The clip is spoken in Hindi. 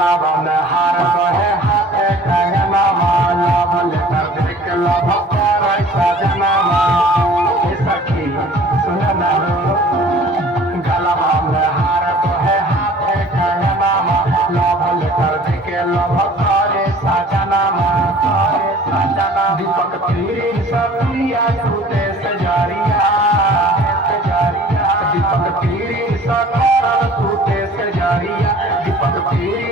गलावा में हार है हाथे कहना माला भले कर देख लभ करे सजना ए सखी सुन ना हो गलावा में हार है हाथे कहना माला भले कर देख लभ करे सजना दीपक पीरी सतिया टूटे सजारिया दीपक पीरी सतारा टूटे सजारिया दीपक पीरी